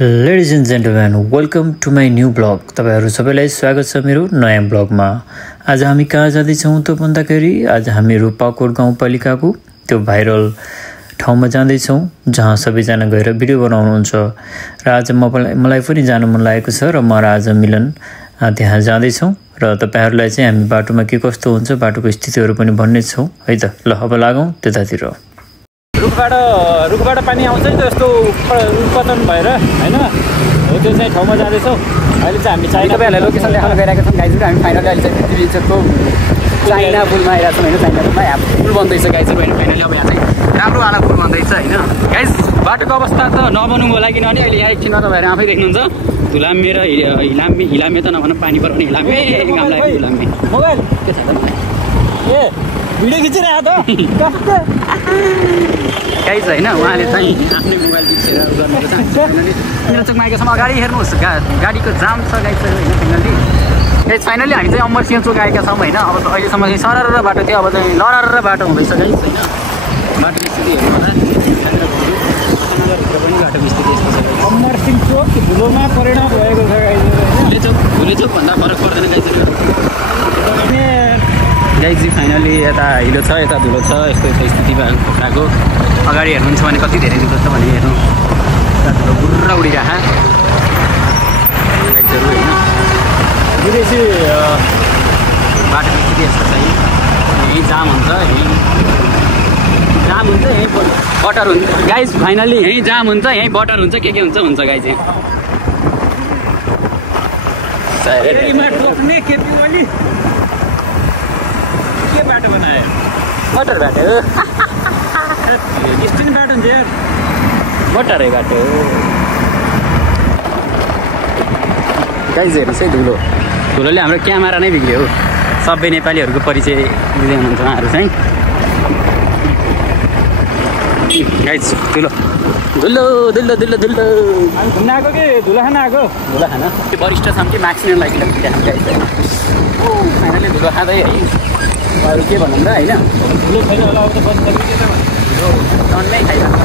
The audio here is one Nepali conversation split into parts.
Ladies and gentlemen, welcome to my new blog. तपाईहरु सबैलाई स्वागत छ मेरो नयाँ ब्लगमा। आज हामी कहाँ जाँदै छौं त भन्दाखेरि आज हामी रूपाकोट गाउँपालिकाको त्यो भाइरल ठाउँमा जाँदै छौं जहाँ सबैजना गएर भिडियो बनाउनुहुन्छ र आज मलाई पनि जान मन लागेको छ र म आज मिलन त्यहाँ जाँदै छौं र तपाईहरुलाई चाहिँ हामी बाटोमा के कस्तो हुन्छ बाटोको स्थितिहरु पनि भन्ने छौं है त। ल अब लागौं त्यतातिर। रुखबाट पानी आउँछ नि त्यस्तो उत्पतन भएर हैन हो त्यो चाहिँ ठाउँमा जाँदै छौं। अहिले चाहिँ हामी चाइना तपाईहरुलाई लोकेसन देखाउन गइरहेका छौं गाइजहरु। हामी फाइनली अहिले चाहिँ पृथ्वी चोकको चाइना पुलमा आइरहेका छौं हैन। चाइना पुलमा यहाँ पुल बन्दैछ गाइजहरु हैन। फाइनली अब यहाँ चाहिँ राम्रो वाला पुल बन्दैछ हैन। गाइज बाटोको अवस्था त नबन्नु होला किनभने अहिले यहाँ एकछिनमा तपाईहरु आफै देख्नुहुन्छ धुलाम्मे र हिलाम्मे त नभन पानी पराउने हिलाम्मे गामलाई धुलाम्मे मोबाइल के छ त ए भिडियो खिचिरहेको त कस्तो गाइज हैन उहाँले चाहिँ आफ्नै मोबाइल खिचेर गर्नुहुन्छ। मेरो चोकमा आएको छौं। अगाडि हेर्नुहोस् गाडीको जाम छ गाइज हैन। फाइनली हामी चाहिँ अमर सिंह चोक आएका छौं हैन। अब अहिलेसम्म चाहिँ सरर बाटो थियो अब चाहिँ लरर बाटो हुँदैछ गाइज हैन। बाटोको स्थिति हेर्नु होला पनि बाटोको स्थिति यस्तो छ। अमर सिंह चोक धुलोमा परिणत भएको छ गाइज हैन। धुले चोक भन्दा फरक पर्दैन गाइज फाइनली यता हिलो छ यता धुलो छ यस्तो स्थिति भएको अगाडि हेर्नुहुन्छ भने कति धेरै धुलो छ भने हेर्नु धुलो बुर्र उडिरह गाइजहरु हैन। विदेशी बाटोको स्थिति यस्तो छ। यही जाम हुन्छ यही बटर हुन्छ गाइज। फाइनली यही जाम हुन्छ यही बटर हुन्छ के हुन्छ गाइज यहाँ टोक्ने खेतीवाली के बाटो बनायो बटर बाटो स्टिन बाटो हुन्छ यार बटरै बाटो गाइज हेर्नुहोस् है धुलोले हाम्रो क्यामेरा नै बिग्रियो। सबै नेपालीहरूको परिचय दिँदै हुनुहुन्छ उहाँहरू चाहिँ गाइज धुलो हामी घुम्न आएको कि धुलो खान आएको धुलो खान वरिष्ठ छौँ कि माक्सिने लागिरहेको गाइज फाइनली धुलो खाँदै है अरू के भनौँ र होइन धुलो छैन होला अब त बन्द टन्नै खाइरहेको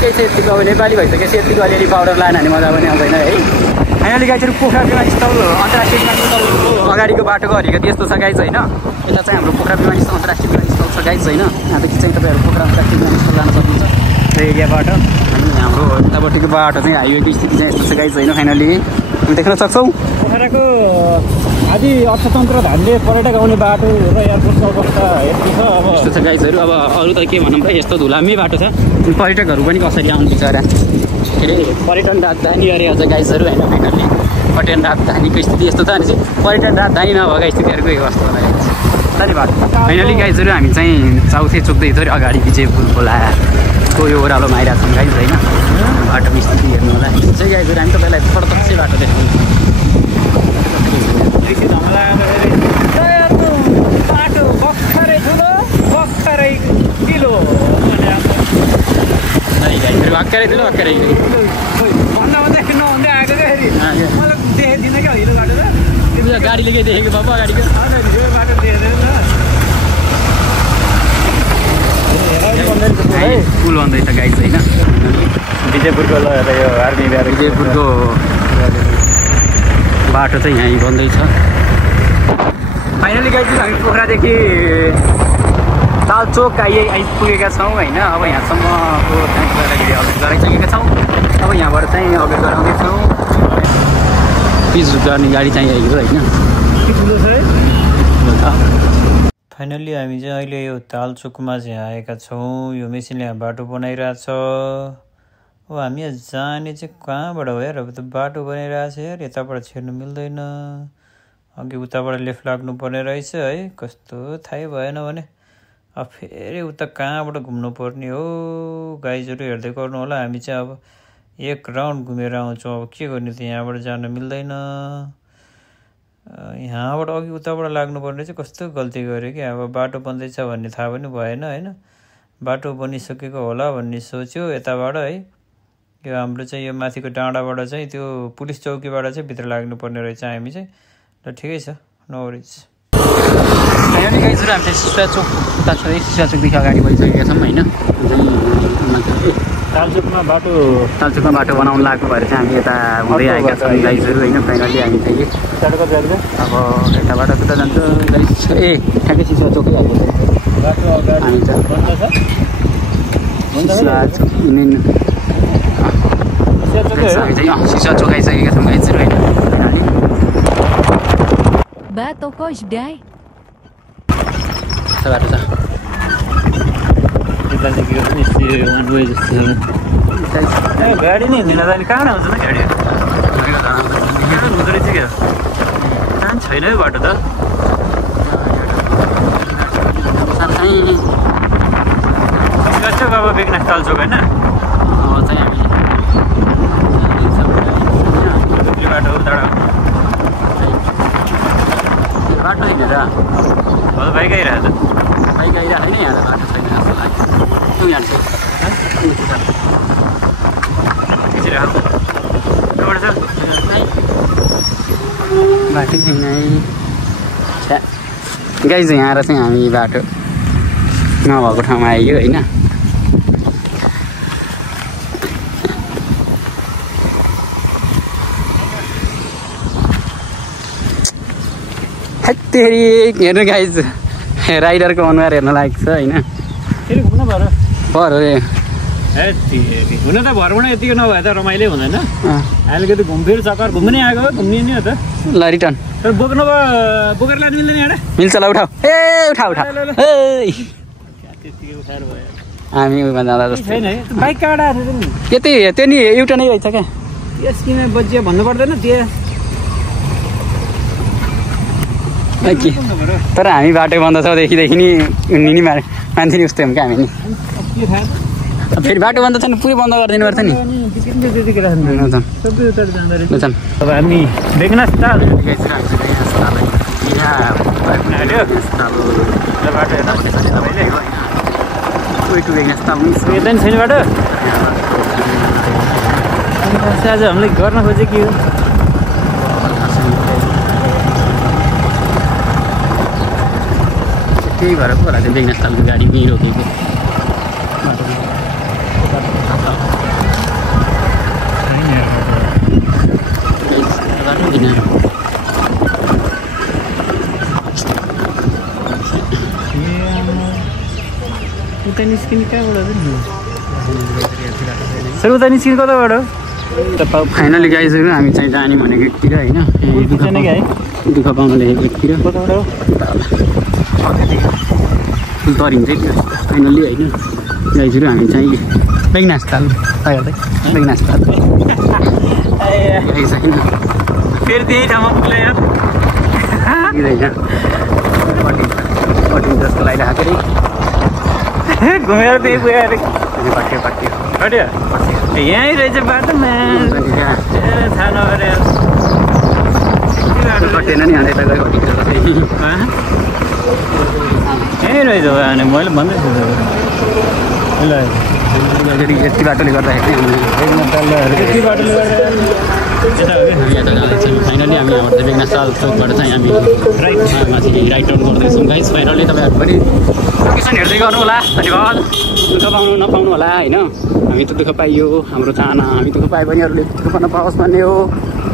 केही छ यतिको अब नेपाली भइसक्यो यतिको अलिअलि पाउडर लाएन भने मजा पनि आउँदैन है। फाइनली गाइजहरु पोखरा विमानस्थल अन्तर्राष्ट्रिय विमानस्थलको अगाडिको बाटोको अलिकति यस्तो छ गाइज होइन। यता चाहिँ हाम्रो पोखरा विमानस्थल अन्तर्राष्ट्रिय विमानस्थल छ गाइज होइन। यहाँदेखि चाहिँ तपाईँहरू पोखरा अन्तर्राष्ट्रिय विमानस्थल जान सक्नुहुन्छ त्यो एरियाबाट। अनि हाम्रो यतापट्टिको बाटो चाहिँ हाइवेको स्थिति चाहिँ यस्तो छ गाइज होइन। फाइनली देख्न सक्छौँ पोखराको आदि अर्थतन्त्र धान्ने पर्यटक आउने बाटो र एयरपोर्टको अवस्था यस्तो छ। अब यस्तो छ गाइजहरु। अब अरू त के भनौँ भाइ यस्तो धुलामी बाटो छ पर्यटकहरू पनि कसरी आउनु बिचरा के अरे पर्यटन राजधानी अरे अझ गाइजहरु होइन। फाइनली पर्यटन राजधानीको स्थिति यस्तो छ भने चाहिँ पर्यटन राजधानी नभएका स्थितिहरूको यो अवस्था होला गाइज। धन्यवाद। फाइनली गाइजहरु हामी चाहिँ चाउथे चोक्दै थोरै अगाडि विजयपुर खोलाको यो ओह्रालोमा आइरहेको छौँ गाइज होइन। बाटोको स्थिति हेर्नु होला चाहिँ गाइजहरु हामी तपाईँलाई फटक्कै बाटो देखाउँछौँ। बाटो भर्खरै ठुलो भर्खरै किलो भर्खरै ठुलो भर्खरै भन्दा नहुँदै आएको क्या फेरि मलाई देखेको थिइनँ क्या हिलो बाटो त गाडीले केही देखेको बाबु अगाडिको हिलो बाटो देखेको पुल भन्दैछ गाइज होइन। विजयपुरको ल यो आर्मी विजयपुरको बाटो चाहिँ यहाँ बन्दैछ। फाइनली गाइज हामी पोखरादेखि तालचोक आइपुगेका छौँ होइन। अब यहाँसम्मको चाहिँ अपडेट गराइसकेका छौँ। अब यहाँबाट चाहिँ अपडेट गराउँदैछौँ। पिच गर्ने गाडी चाहिँ आएको होइन। फाइनली हामी चाहिँ अहिले यो तालचोकमा चाहिँ आएका छौँ। यो मेसिनले यहाँ बाटो बनाइरहेछ। अब हामी यहाँ जाने चाहिँ कहाँबाट हो यार। अब त बाटो बनाइरहेछ यार यताबाट छिर्नु मिल्दैन अघि उताबाट लेफ्ट लाग्नु पर्ने रहेछ है। कस्तो थाहै भएन भने अब फेरि उता कहाँबाट घुम्नु पर्ने हो गाइजहरू हेर्दै गर्नु होला। हामी चाहिँ अब एक राउन्ड घुमेर आउँछौँ। अब के गर्ने त यहाँबाट जान मिल्दैन यहाँबाट अघि उताबाट लाग्नुपर्ने चाहिँ कस्तो गल्ती गरेँ कि अब बाटो बन्दैछ भन्ने थाहा पनि भएन होइन। बाटो बनिसकेको होला भन्ने सोच्यो यताबाट है। यो हाम्रो चाहिँ यो माथिको डाँडाबाट चाहिँ त्यो पुलिस चौकीबाट चाहिँ भित्र लाग्नुपर्ने रहेछ हामी चाहिँ। ल ठिकै छ नो वरिज। फाइनली गाइजहरु हामी चाहिँ सिसा चोकदेखि अगाडि बढिसकेका छौँ होइन। तालचोकमा बाटो बनाउनु लाग्नु भएर चाहिँ हामी यता हुँदै आएका छौँ गाइजहरू होइन। फाइनली हामी चाहिँ अब यताबाट कता जान्छ गाइज? ए ठ्याक्कै सिसा चोकै आइपुग्यो हामी चाहिँ सिसा चोक आइसकेका छौँ गाइजहरू होइन। Battle Coach Day. बाटो छ गाडी नै हिँडेर जाने कहाँ आउँछ त गाडी हुँदो रहेछ क्या छैन है बाटो त अब बेगनास तालचोक होइन चाहिँ हामी बाटो बाटो हिँडेर बाइक आइरहेको छ बाइक आइरहेको होइन यहाँ बाटो छैन जस्तो लाग्यो। बाटो छैन गाई चाहिँ यहाँ चाहिँ हामी बाटो नभएको ठाउँमा आइयो होइन। तेरि हेर्नु गाइज राइडरको अनुहार हेर्न लागेको छ होइन। भर हुन त भरबाट यतिको नभए त रमाइलो हुँदैन। अहिलेको त घुमफिर चक्कर घुम्नै आएको हो घुम्ने नि हो त ल रिटर्न तर बोकेर लानु मिल्दैन एउटा मिल्छ ल उठाऊ ए उठाऊ हामी उमा जाँदा जस्तो छैन है बाइक कहाँबाट आएको थियो त्यो नि एउटा नै रहेछ क्या यस किन बजियो भन्नु पर्दैन त्यो तर हामी बाटो बन्द छदेखि नि मान्छे नि उस्तै हौँ क्या हामी नि फेरि बाटो बन्द छ नि पुरै बन्द गरिदिनु पर्छ नि। अब हामी बेगनास ताल यता नि छैन बाटो आज हामीले गर्न खोजेको के हो त्यही भएर पो होला त्यो बेगनास तालको गाडी पनि रोकेको उता निस्किने कहाँबाट सर उता निस्किने कताबाट फाइनली गाइजहरू हामी चाहिँ जाने भनेको एकतिर होइन दुःख पाउन लेखेको एकतिर डरिन्छ क्या फाइनल्ली होइन गाइजहरू हामी चाहिँ बेगनास ताल बेगनास ताल फेरि त्यही ठाउँमा पुग्यो कटिङ जस्तो लागिरहेको अरे घुमेर त्यही पुग्यो अरे पट्यो यहीँ रहेछ बाटोमा थाहा नगरे कटेन नि हाल्दै गयो यहीँ रहेछ भने मैले भन्दैछु ल यति बाटोले गर्दाखेरि यति बाटोले गर्दा फाइनली हामी यहाँबाट चाहिँ बेगनास ताल चोकबाट चाहिँ हामी माथि राइट टर्न गर्दैछौँ गाइस। फाइनली तपाईँहरू पनि लोकेसन हेर्दै गर्नु होला धन्यवाद। दुःख पाउनु नपाउनु होला होइन हामी त दुःख पाइयो हाम्रो चाहना हामी दुःख पायो भने अरूले दुःख पाउन पाओस् भन्ने हो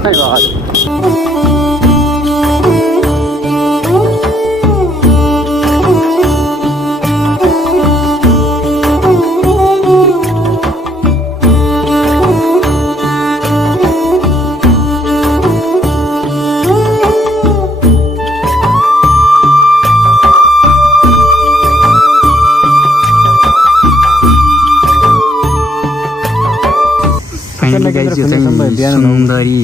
धन्यवाद। सुन्दरी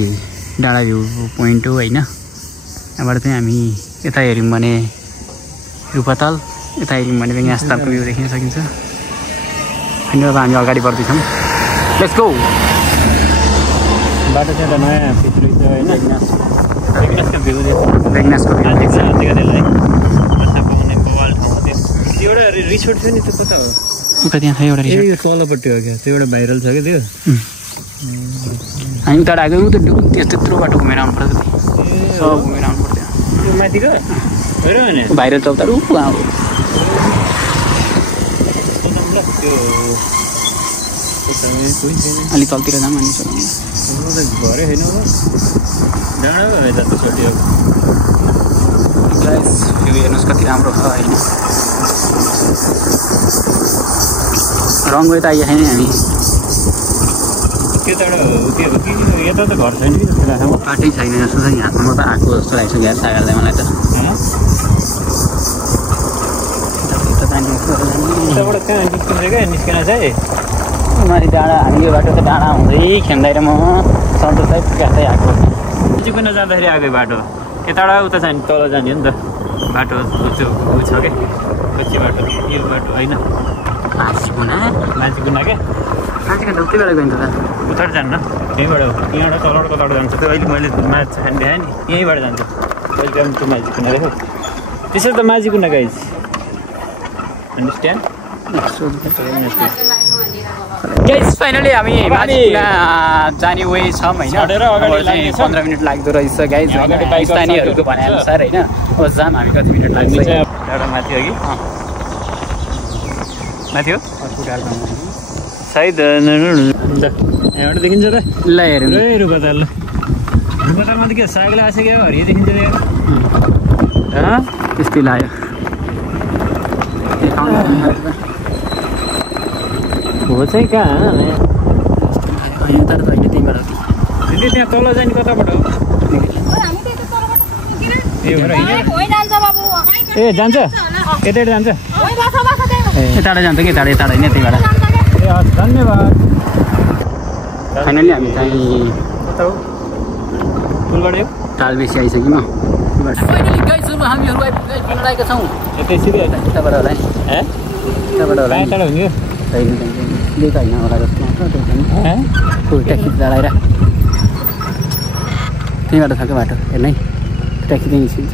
डाँडा भ्यू पोइन्ट हो होइन। यहाँबाट चाहिँ हामी यता हेऱ्यौँ भने रूपाताल यता हेऱ्यौँ भने बेगनास तालको भ्यू देखिन सकिन्छ। अनि अब हामी अगाडि बढ्दैछौँ लेट्स गो। बाटो चाहिँ नयाँ फिट रहेछ होइन बेगनासको भ्यू बेगनासको भ्यू देख्छ त्यसलाई बस्न पाउने बवाल ठाउँ त्यो एउटा रिसोर्ट थियो नि त्यो कता हो उता त्यहाँ छ एउटा रिसोर्ट यो तलपट्टि हो क्या त्यो एउटा भाइरल छ क्या त्यो हामी उता आएको त्यत्रो बाटो घुमेर आउनु पर्छ सब घुमेर आउनु पर्थ्यो त्यो माथिको होइन भने भाइरल चौक त अलि तलतिर जाऊँ अनि चलाउँ घरै होइन डाँडा यता त छोडियो यो हेर्नुहोस् कति राम्रो छ होइन रङ्गवे त आइहाल्यो नि हामी त्यताबाट त्यो हो कि यता त घर छैन कि जस्तो लाग्छ बाटै छैन जस्तो छ यहाँ म त आएको जस्तो लाग्छ ग्यास सागरलाई मलाई त यताबाट कहाँ निस्किन्छ क्या निस्किन चाहिँ उनीहरू डाँडा हामी यो बाटो त डाँडा हुँदै खेम्दै र म सन्तोषै पुग्दै आएको चिकुन जाँदाखेरि आएको बाटो यताबाट उता चाहिँ तल जाने हो नि त बाटो त्यो उ छ क्या कच्ची बाटो यो बाटो होइन मान्छेकुना मान्छेकुना क्या मान्छेकुना उतै बेला गयो नि त उतार जान्न त्यहीँबाट यहाँबाट तलबाट कताबाट जान्छ त्यो अहिले मैले माछा खान देखाएँ नि यहीँबाट जान्छ अहिले पनि त्यो माझीकुना देखो त्यसरी त माझीकुना गाइज अन्डरस्ट्यान्ड गाइस फाइनली हामी माझीकुना जाने वे छौँ होइन 15 मिनट लाग्दो रहेछ गाइज स्थानीयहरूको भनेअनुसार होइन अब जाम हामी कति मिनट लाग्छ एउटा माथि हो कि माथि हो सायद यहाँबाट देखिन्छ त ल हेरौँ रुखताल रुखतालमा त के सागले आइसक्यो हरियो देखिन्छ त्यस्तै लाग्यो हो चाहिँ कहाँ तर त होइन त्यहीँबाट त्यहाँ तल जाने कताबाट हो ए जान्छ यतैबाट जान्छ यताबाट जान्छ कि यताबाट होइन त्यहीँबाट ए हस् धन्यवाद फाइनली हामी चाहिँ कता हो पुलबाट हो ताल बेसी आइसक्यौँ हामीहरू आइपुगेका छौँ यतै सिधै यताबाट होला नि यताबाट होला नि टाढा हुने होइन त होइन होला जस्तो ट्याक्सी चलाएर त्यहीँबाट छ क्या बाटो हेर्नै ट्याक्सी त्यहीँ निस्किन्छ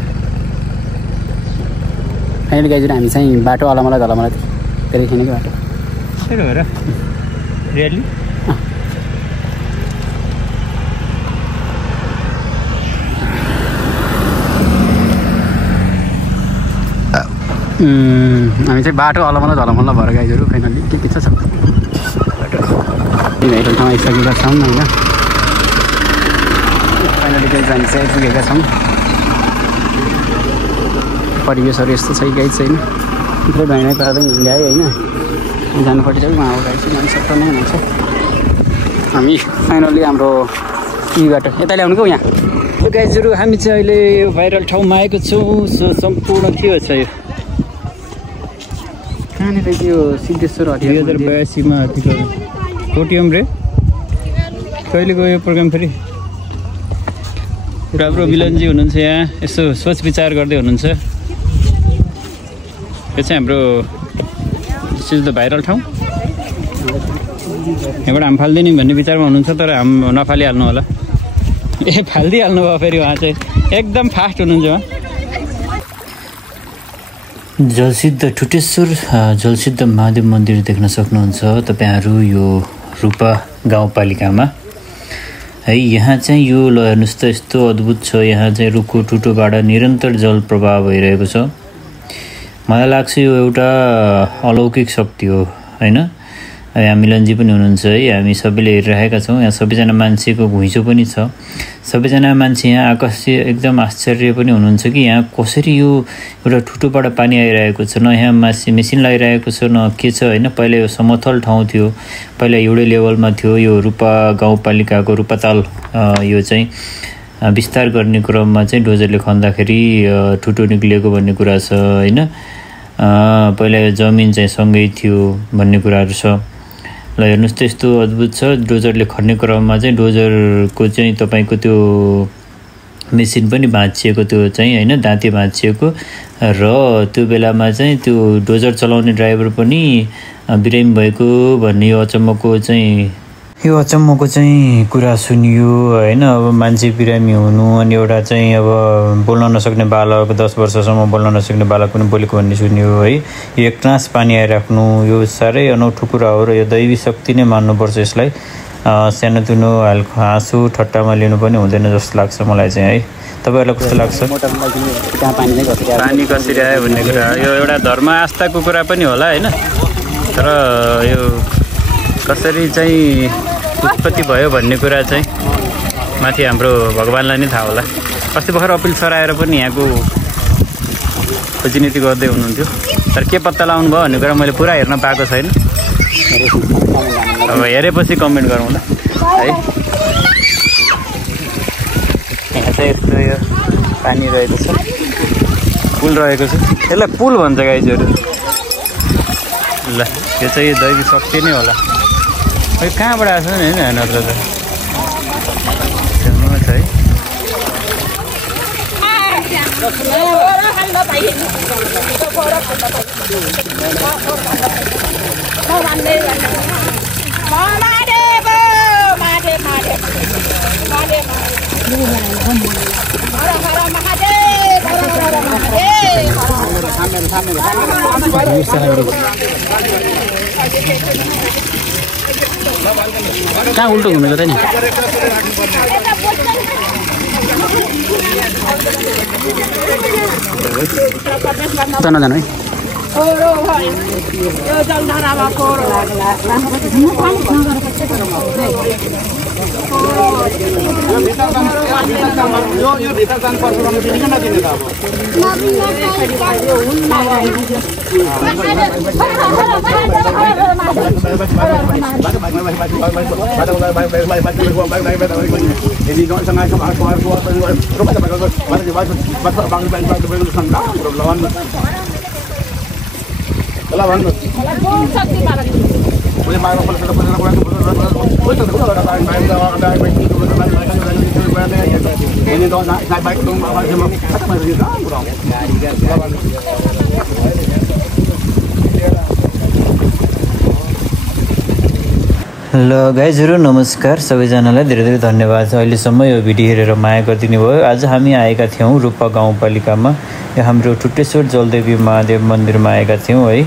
फाइनली गाइजहरू हामी चाहिँ बाटो अलमला झलमला धेरै छैन कि बाटो त्यसो भएर रियली हामी चाहिँ बाटो अलमला झलमल्ला भएर गाइजहरू फाइनली के छ बाटो भेटल ठाउँ आइसकेका छौँ होइन फाइनली गाइज हामी चाहिँ आइपुगेका छौँ परिवेशहरू यस्तो छ कि गाइज छैन थुप्रै भाइनै पार्दै भ्यायो होइन जानुपर्छ कि उहाँ गाइड चाहिँ जानु सक्छ नै हुनुहुन्छ हामी फाइनली हाम्रो टी बाटो यता ल्याउनु क्या यहाँ गाइजहरू हामी चाहिँ अहिले यो भाइरल ठाउँमा आएको छौँ सो सम्पूर्ण के हो छ यो कहाँनिर यो सिद्धेश्वर 2082 मा कोटियम रे कहिले गयो प्रोग्राम फेरि राम्रो मिलनजी हुनुहुन्छ यहाँ यसो सोच विचार गर्दै हुनुहुन्छ यो चाहिँ हाम्रो दिस इज द भाइरल ठाउँ यहाँबाट हाम फाल्दैन भन्ने विचारमा हुनुहुन्छ तर हाम नफालिहाल्नु होला ए फालिदिइहाल्नु भयो फेरि उहाँ चाहिँ एकदम फास्ट हुनुहुन्छ उहाँ जलसिद्ध ठुटेश्वर जलसिद्ध महादेव मन्दिर देख्न सक्नुहुन्छ तपाईँहरू यो रूपा गाउँपालिकामा है यहाँ चाहिँ यो ल हेर्नुहोस् त यस्तो अद्भुत छ यहाँ चाहिँ रुखको टुटोबाट निरन्तर जल प्रवाह भइरहेको छ मलाई लाग्छ यो एउटा अलौकिक शक्ति हो होइन यहाँ मिलनजी पनि हुनुहुन्छ है हामी सबैले हेरिरहेका छौँ यहाँ सबैजना मान्छेको घुइँचो पनि छ सबैजना मान्छे यहाँ आकर्षित एकदम आश्चर्य पनि हुनुहुन्छ कि यहाँ कसरी यो एउटा ठुटोबाट पानी आइरहेको छ न यहाँ मेसिन लगाइरहेको छ न के छ होइन पहिला यो समथल ठाउँ थियो पहिला एउटै लेभलमा थियो यो रूपा गाउँपालिकाको रूपाताल यो चाहिँ विस्तार गर्ने क्रममा चाहिँ डोजरले खन्दाखेरि ठुटो निक्लिएको भन्ने कुरा छ होइन पहिला यो जमिन चाहिँ सँगै थियो भन्ने कुराहरू छ ल हेर्नुहोस् त यस्तो अद्भुत छ डोजरले खन्ने क्रममा चाहिँ डोजरको चाहिँ तपाईँको त्यो मेसिन पनि भाँचिएको त्यो चाहिँ होइन दाँते भाँचिएको र त्यो बेलामा चाहिँ त्यो डोजर चलाउने ड्राइभर पनि बिरामी भएको भन्ने यो अचम्मको चाहिँ कुरा सुनियो होइन अब मान्छे बिरामी हुनु अनि एउटा चाहिँ अब बोल्न नसक्ने बालक 10 वर्षसम्म बोल्न नसक्ने बालक पनि बोलेको भन्ने सुनियो है यो एकनास पानी आइराख्नु यो साह्रै अनौठो कुरा हो र यो दैवी शक्ति नै मान्नुपर्छ यसलाई सानोतिनो हाँसो ठट्टामा लिनु पनि हुँदैन जस्तो लाग्छ मलाई चाहिँ है तपाईँहरूलाई कस्तो लाग्छ पानी कसरी आयो भन्ने कुरा यो एउटा धर्म आस्थाको कुरा पनि होला होइन तर यो कसरी चाहिँ उत्पत्ति भयो भन्ने कुरा चाहिँ माथि हाम्रो भगवान्लाई नै थाहा होला। अस्ति भर्खर अपिल सर आएर पनि यहाँको खोजीनीति गर्दै हुनुहुन्थ्यो, तर के पत्ता लगाउनु भयो भन्ने कुरा मैले पुरा हेर्न पाएको छैन। अब हेरेपछि कमेन्ट गरौँ ल है। यहाँ चाहिँ यस्तो यो पानी रहेको छ, पुल रहेको छ, यसलाई पुल भन्छ गाइजहरू। ल यो चाहिँ दैवी शक्ति नै होला। यो कहाँबाट आएको छ नि होइन, नत्र त छ है। कहाँ उल्टो घुमेको त नि? जानु है। ल गाइजहरू नमस्कार, सबैजनालाई धेरै धेरै धन्यवाद छ अहिलेसम्म यो भिडियो हेरेर माया गरिदिनु भयो। आज हामी आएका थियौँ रूपा गाउँपालिकामा, यो हाम्रो टुटेश्वर जलदेवी महादेव मन्दिरमा आएका थियौँ है।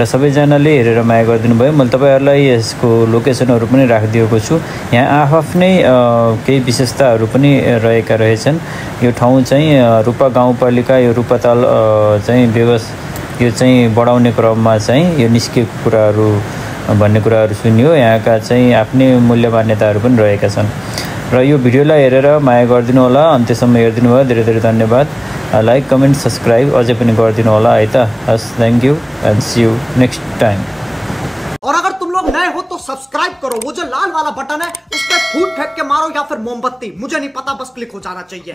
र सबैजनाले हेरेर माया गरिदिनु भयो। मैले तपाईँहरूलाई यसको लोकेसनहरू पनि राखिदिएको छु। यहाँ आफ्नै केही विशेषताहरू पनि रहेका रहेछन्। यो ठाउँ चाहिँ रूपा गाउँपालिका, यो रूपाताल चाहिँ यो चाहिँ बढाउने क्रममा चाहिँ यो निस्केको कुराहरू भन्ने कुराहरू सुनियो। यहाँका चाहिँ आफ्नै मूल्य मान्यताहरू पनि रहेका छन्। र यो भिडियोलाई हेरेर माया गरिदिनु होला, अन्त्यसम्म हेरिदिनु भयो, धेरै धेरै धन्यवाद। लाइक कमेन्ट सब्सक्राइब अझै पनि गरिदिनु होला है त। हस्, thank you and see you next time. और अगर तुम लोग नए हो तो सब्सक्राइब करो, वो जो लाल वाला बटन है उस पर फूट फेंक के मारो या फिर मोमबत्ती, मुझे नहीं पता, बस क्लिक हो जाना चाहिए।